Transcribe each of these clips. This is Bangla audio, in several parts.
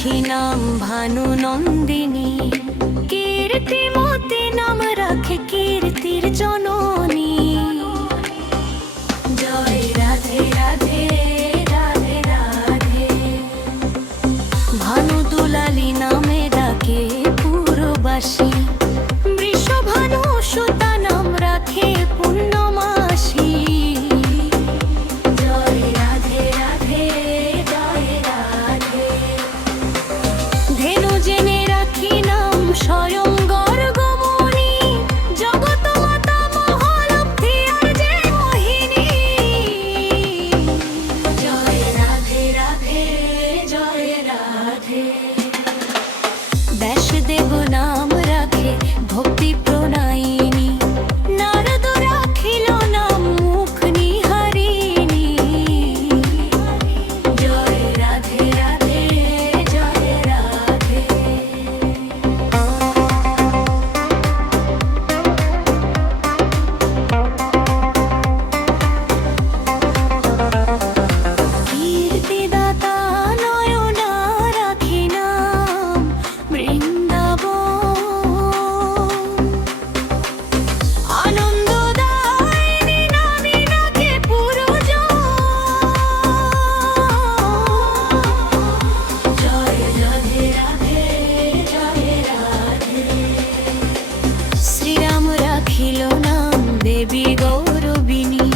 রাখি নাম ভানু নন্দিনী, কীর্তিমতী নাম রাখে কীর্তির জননী। জয় রাধে রাধে রাধে রাধে। ভানু দুলালী নামে ডাকে পুরবাসী, বৃষভানু সুতা নাম রাখে পূর্ণমাসী। জয় রাধে রাধে জয় রাধে। ধেনু জেনে রাখি নাম স্বয়ং গর্গমণি, জগৎ মাতা মহালক্ষ্মী আর যে মোহিনী। জয় রাধে রাধে জয় রাধে। ব্যাসদেব নাম রাখে ভক্তি প্রণয়িনী, নারদ রাখিল নাম মুখ নিহারিণী। জয় রাধে রাধে জয় রাধে। কীর্তিদাতা নয়না রাখি নাম বৃন্দাবন, আনন্দদায়িনী নামে ডাকে পুরজন। জয় রাধে রাধে জয় রাধে। শ্রীরাম রাখিল নাম দেবী গৌরবিনী,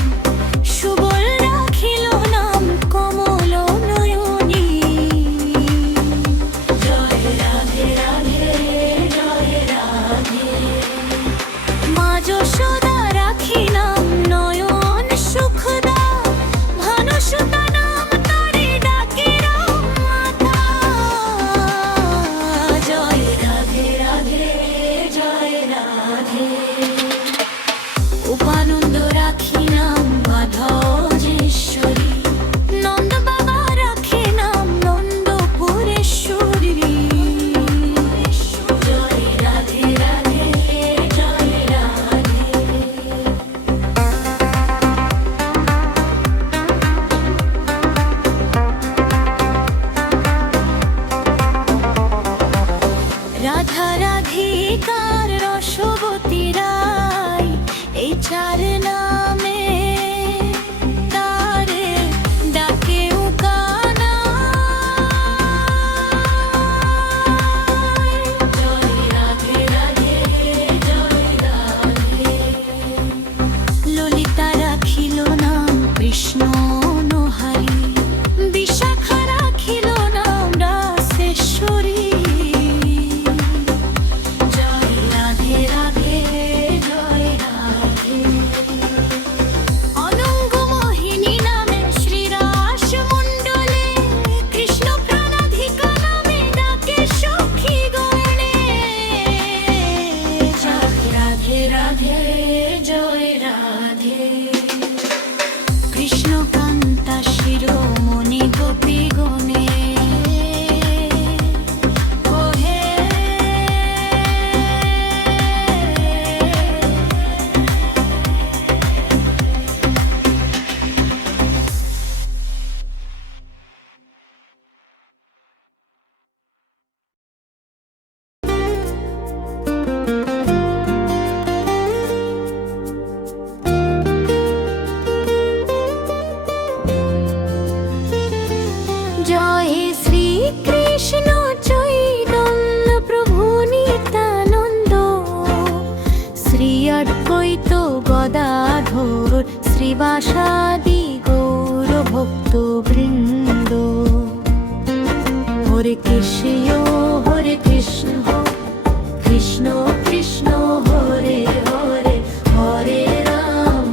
সুবল রাখিল নাম কমল নয়নী। জয় রাধে রাধে জয় রাধে। মা যশোদা রাখি নাম নয়ন সুখদা, ভানু সুতা নাম তারে ডাকে রাম মাতা। জয় রাধে রাধে জয় রাধে। উপানন্দ রাখি নাম মাধবেশ্বরী, নন্দ বাবা রাখে নাম নন্দপুরেশ্বরী। জয় রাধে রাধে জয় রাধে। রাধা রাধিকার রসবতী রায়, এই চার নামে তারে ডাকে উকানা। জয় রাধে রাধে জয় রাধে। ললিতা রাখিল নাম কৃষ্ণ নোহারি, বিশাখা রাখিল নাম রাসেশ্বরী। জয় রাধে রাধে জয় রাধে। অনঙ্গ মোহিনী নামে শ্রীরাস মণ্ডলে, কৃষ্ণ প্রাণাধিকা নামে ডাকে সখী গণে। জয় রাধে রাধে জয় রাধে। কৃষ্ণকান্তা শিরোমণি গোপী গণে ওহে। জয় শ্রীকৃষ্ণ চৈতন্য প্রভু নিত্যানন্দ, শ্রী অদ্বৈত গদাধর শ্রীবাসাদি গৌর ভক্ত বৃন্দ। হরে কৃষ্ণ কৃষ্ণ কৃষ্ণ হরে হরে, হরে রাম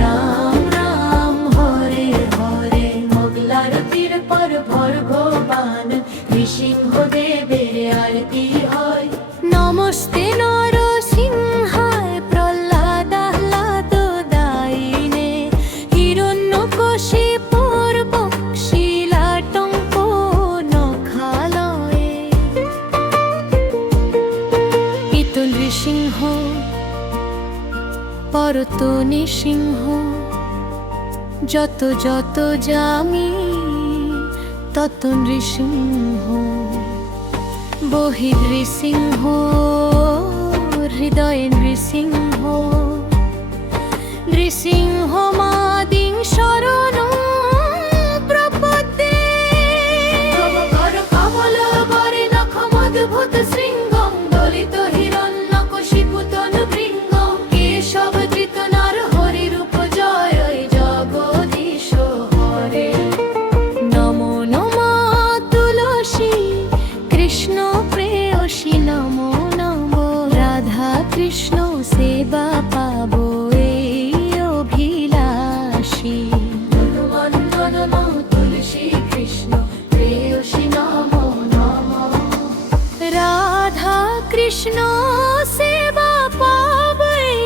রাম রাম হরে হরে। মোগলার তীর পর ভগবান নৃসিংহদেবের আরতি হয়। নমস্তে নরসিংহায় প্রহ্লাদ দায়িনে, হিরণ্যকশিপুর বক্ষিলাটঙ্ক নখালয়ে। পিতু নৃসিংহ পরত নৃসিংহ, যত যত জামি তত নৃসিংহ বহির নৃসিংহ হৃদয়ে নৃসিংহ নৃসিংহ মাদিং শরণ প্রপদ্যে কর কমল বরে নখ মধুভূত শৃঙ্গম দলিত হিরণ্যকশিপু তনু ভৃঙ্গম কেশব ধৃত নর হরি রূপ জয় জগদীশ হরে নমো নমো তুলসী কৃষ্ণ প্রেয়সী নমো নমো রাধা কৃষ্ণ সেবা পাবো এই অভিলাষী বন্দন নমো তুলসী কৃষ্ণ প্রেয়সী নমো নমো রাধা কৃষ্ণ সেবা পাবো এই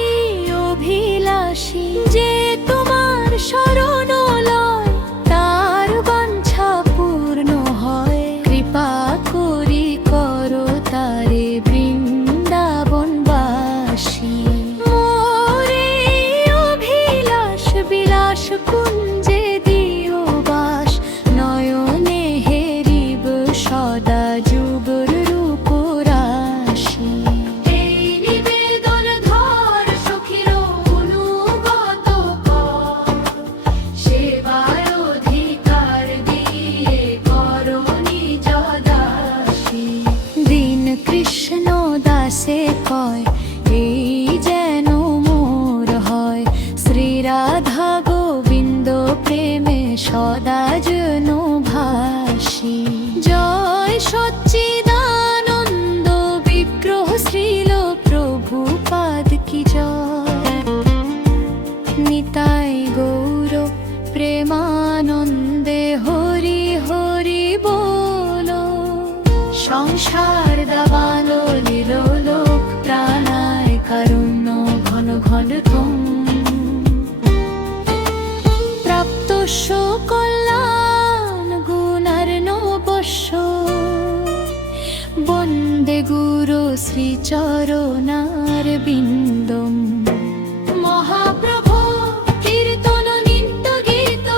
অভিলাষী যে তোমার শরণ লয় তার বাঞ্ছা পূর্ণ হয় কৃপা করি করো তারে বৃন্দাবনবাসী মোরে অভিলাষ বিলাস কুঞ্জে দিও বাস নয়নে হেরিব সদা যুগর রূপ রাশি এই নিবেদন ধর সখীর অনুগত কর সেবার অধিকার দিয়ে করো নিজ দাসী দীন কৃষ্ণ দাসে কয় এই যেন মোর হয় শ্রী রাধা গোবিন্দ প্রেমে সদা যেন ভাসি জয় সচ্চিদানন্দ বিগ্রহ শ্রীল প্রভুপাদ কি জয় নিতাই গৌর প্রেমানন্দে হরি হরি বলো সংসার দাবালো লিলোলোক প্রাণায় কারুণ্য ঘন ঘন তুম প্রাপ্তস্য কল্যাণ গুণার্ণবস্য বন্দে গুরু শ্রীচরণারবিন্দম মহাপ্রভু কীর্তন নিত্য গীত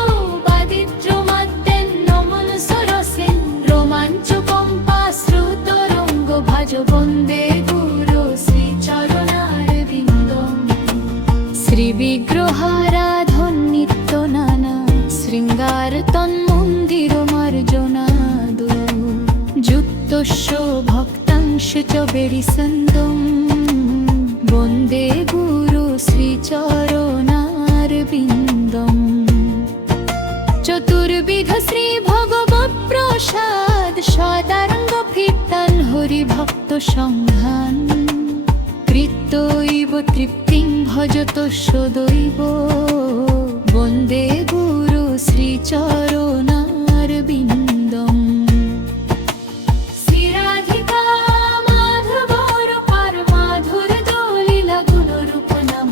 বাদিত্র মাদ্দেন নমন সরসেন রোমাঞ্চ কম্পা শ্রুত রঙ্গ ভাজ বন্দে গুরু শ্রীচরণারবিন্দম শ্রী বিগ্রহারাধন নিত্য নানা শৃঙ্গার তন্মন্দির মার্জনাদ যুক্তস্য ভক্তাংশ চ বেরিসন্দম বন্দে গুরু শ্রীচরণারবিন্দম চতুর্বিধ শ্রী ভগবৎ প্রসাদ সদারঙ্গ ফিরতাল হরি ভক্ত সংধান কৃত্যৈব তৃপ্তিং ভজতস্য দৈব বন্দে গুরু শ্রীচরণারবিন্দম শ্রীরাধিকা মাধবর পার মাধুর দলিলা গুণরূপ নাম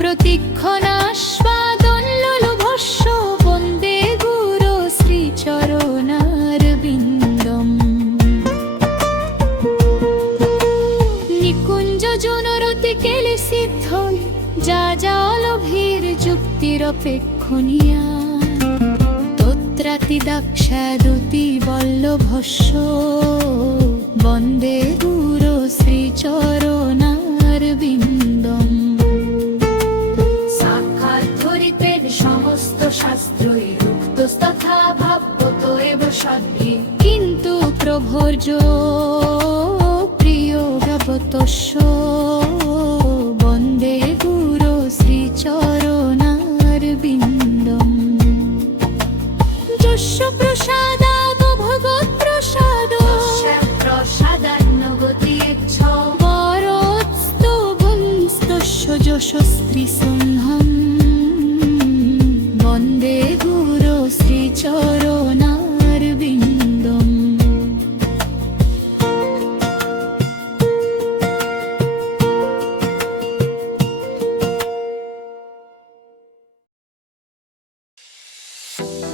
প্রতিক্ষণাস্বাদন লোলভস্য বন্দে গুরু শ্রীচরণারবিন্দম নিকুঞ্জ জনরতি কেলে সিদ্ধ যা যা অলভীর যুক্তির অপেক্ষণীয়া তত্রাতি দাক্ষাদুতি বল্লভস্য বন্দে গুরু শ্রীচরণারবিন্দম সাক্ষাৎ ধরিতেন সমস্ত শাস্ত্রই রুক্তস্তথা ভাব্যত এব সদ্ভি কিন্তু প্রভর্য প্রিয় ভবতস্য বন্দে গুরু শ্রীচরণারবিন্দম যস্য প্রসাদাদ ভগৎ প্রসাদ প্রসাদান্নগতি ইচ্ছ বরোৎস্তু বংস্তস্য যশস্ত্রী সিংহম বন্দে গুরু শ্রীচরণারবিন্দম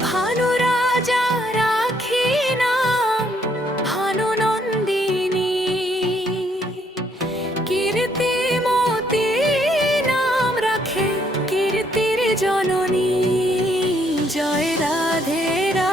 ভানু রাজা রাখি নাম ভানু নন্দিনী কীর্তি মতি নাম রাখে কীর্তির জননী জয় রাধে রাধে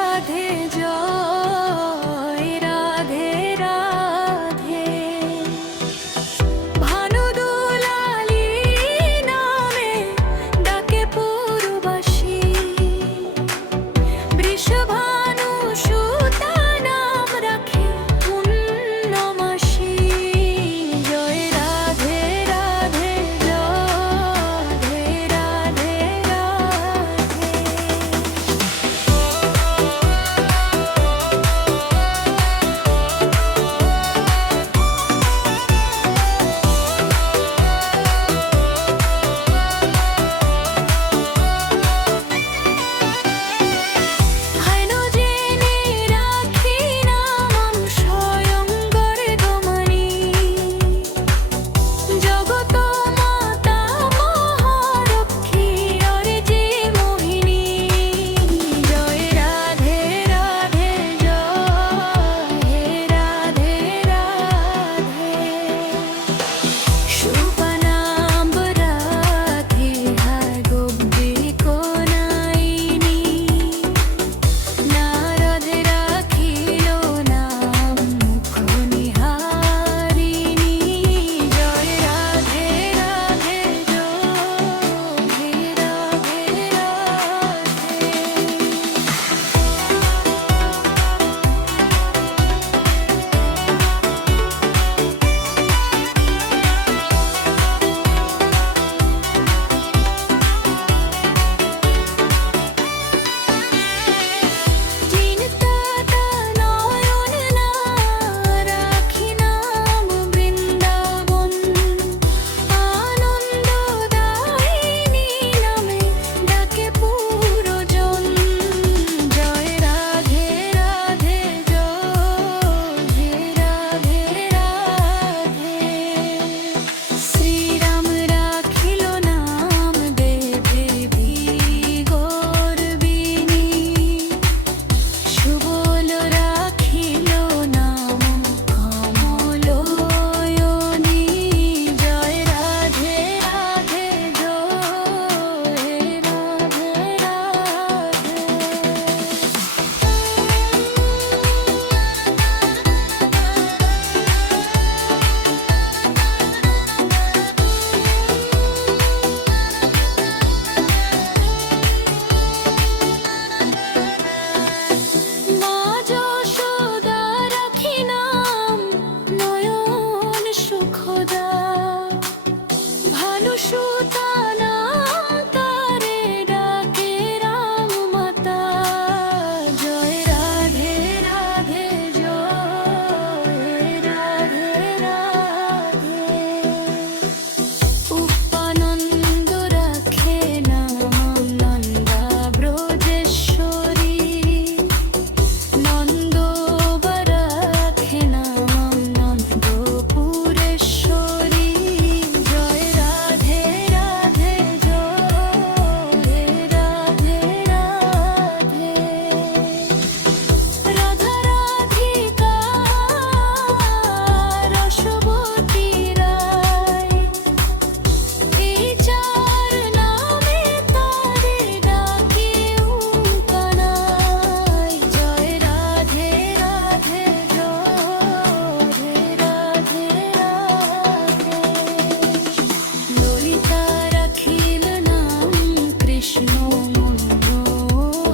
কৃষ্ণ মনোহারী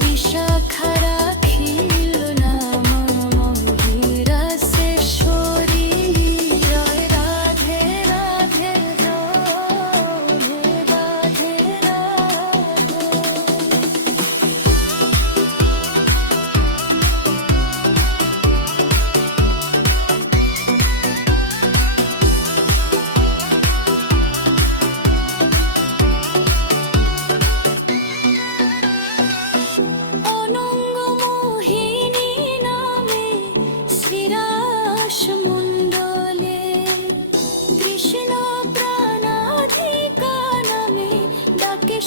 বিশাখা রাখিল নাম মহিরাসেশ্বরী জয় রাধে রাধে জয় রাধে রাধে। অনঙ্গ মোহিনী নামে শ্রীরাস মণ্ডলে কৃষ্ণ প্রাণাধিকা নামে ডাকে